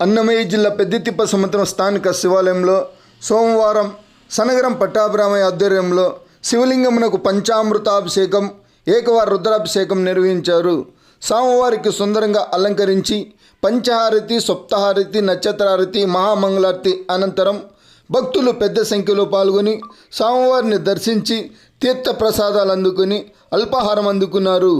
అన్నమయ్య జిల్లా పెద్దితిప్ప సముద్రం స్థానిక శివాలయంలో సోమవారం సనగరం పట్టాభిరామయ్య ఆధ్వర్యంలో శివలింగమునకు పంచామృతాభిషేకం, ఏకవార రుద్రాభిషేకం నిర్వహించారు. స్వామివారికి సుందరంగా అలంకరించి పంచహారతి, సప్తహారతి, నక్షత్రహారతి, మహామంగళారతి అనంతరం భక్తులు పెద్ద సంఖ్యలో పాల్గొని స్వామివారిని దర్శించి తీర్థ ప్రసాదాలు అందుకుని అల్పాహారం అందుకున్నారు.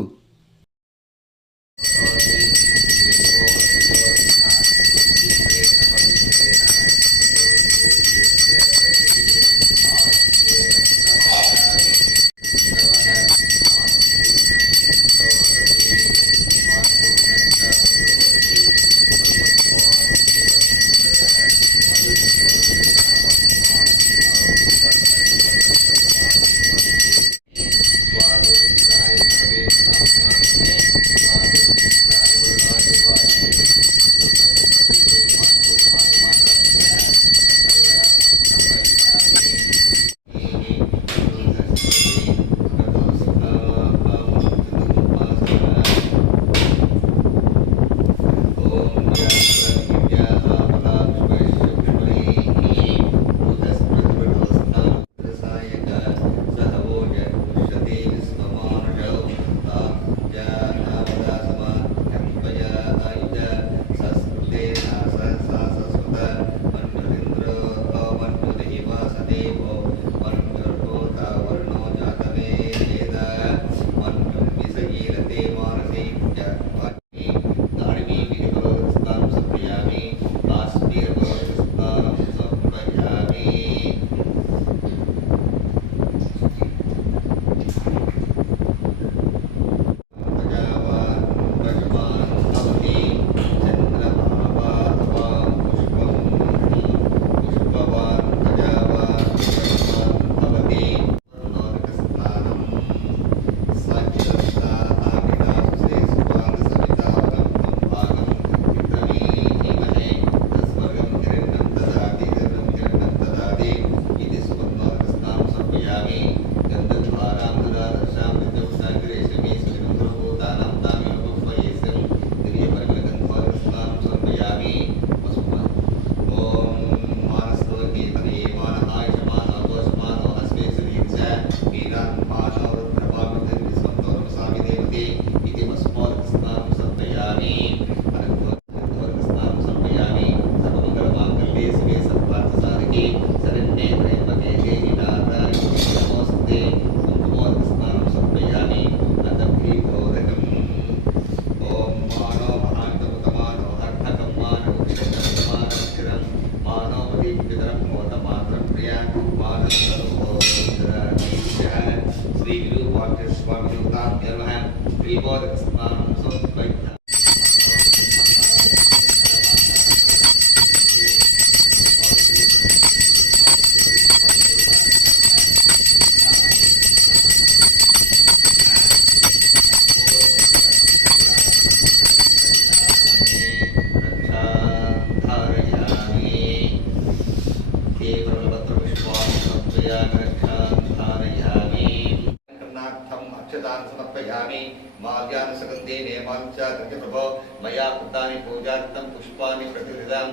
मया कृतानि पूजार्थं पुष्पाणि प्रतिदिनं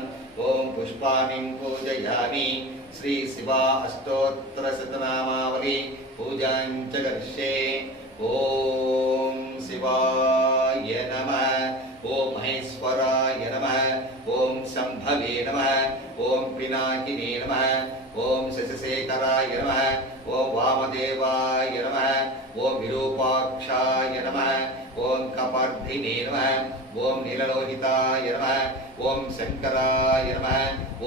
ओम पुष्पाणि पूजयामि। श्री शिवा अष्टोत्तर शतनामावली पूजां च करिष्ये। ओम शिवाय नमः, ओम महेश्वराय नमः, ओम शंभवे नमः, ओम पिनाकिने नमः, ओम शशिशेखराय नमः, ओम वामदेवाय नमः, ओम विरूपाक्षाय नमः, ओम कपर्धिने नमः, ओम नीललोहिताय नमः, ओम शंकराय नमः,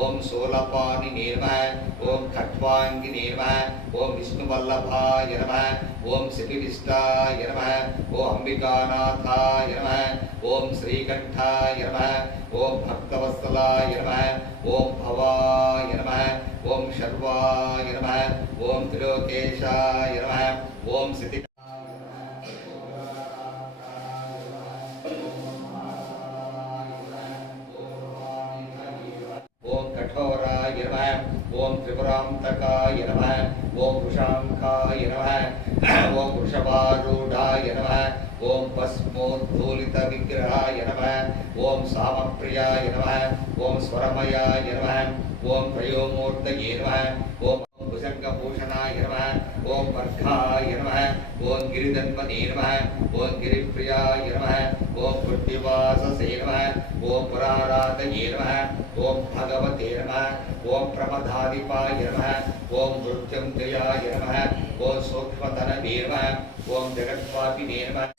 ओम शूलपाणिने नमः, ओम खट्वांगिने नमः, ओम विष्णुवल्लभाय नमः, ओम शिवविष्टाय नमः, ओम अंबिकानाथाय नमः, ओम श्रीकंठाय नमः, ओम भक्तवत्सलाय नमः, ओम भवाय नमः, ओम शर्वाय नमः, ओम त्रिलोकेशाय नमः, ओम सिद्धि कठोराय नमः, ओम त्रिपुरांतकाय नमः, ओम वृषांकाय नमः, ओम वृषभारूढ़ाय नमः, ఓం భస్మోద్ధూలిత విగ్రహాయ నమః ఓం సామప్రియాయ నమః ఓం స్వరమయాయ నమః ఓం త్రయోమూర్తయే నమః ఓం భుజంగభూషణాయ నమః ఓం వర్గాయ నమః ఓం గిరిధన్వనే నమః ఓం గిరిప్రియాయ నమః ఓం పృథ్వీవాససే నమః ఓం పురారాధయే నమః ఓం భగవతే నమః ఓం ప్రమదాధిపాయ నమః ఓం మృత్యుంజయాయ నమః ఓం సూక్ష్మతనవే నమః ఓం జగత్పాపినే నమః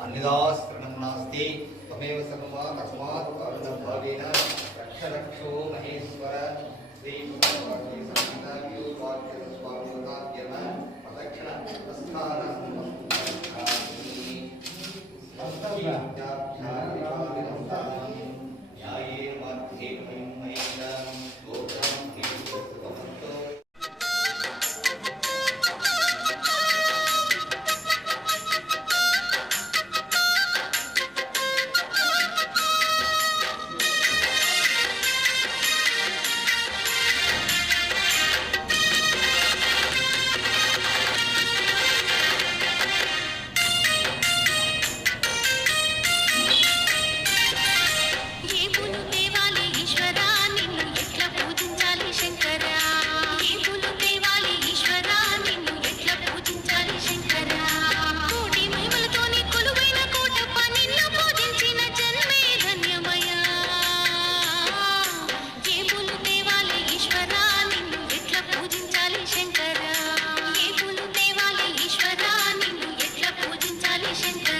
अन्निदास्त्रणं नास्ति त्वमेव सर्वा तस्मात् कारणभावेन रक्ष रक्षो महेश्वर श्री भगवती संहिताभ्यो वाक्यस्वामिकाभ्यः प्रदक्षिण प्रस्थानं न्यायेन मध्ये मयेन गोत्रं हितवन्तो శంకర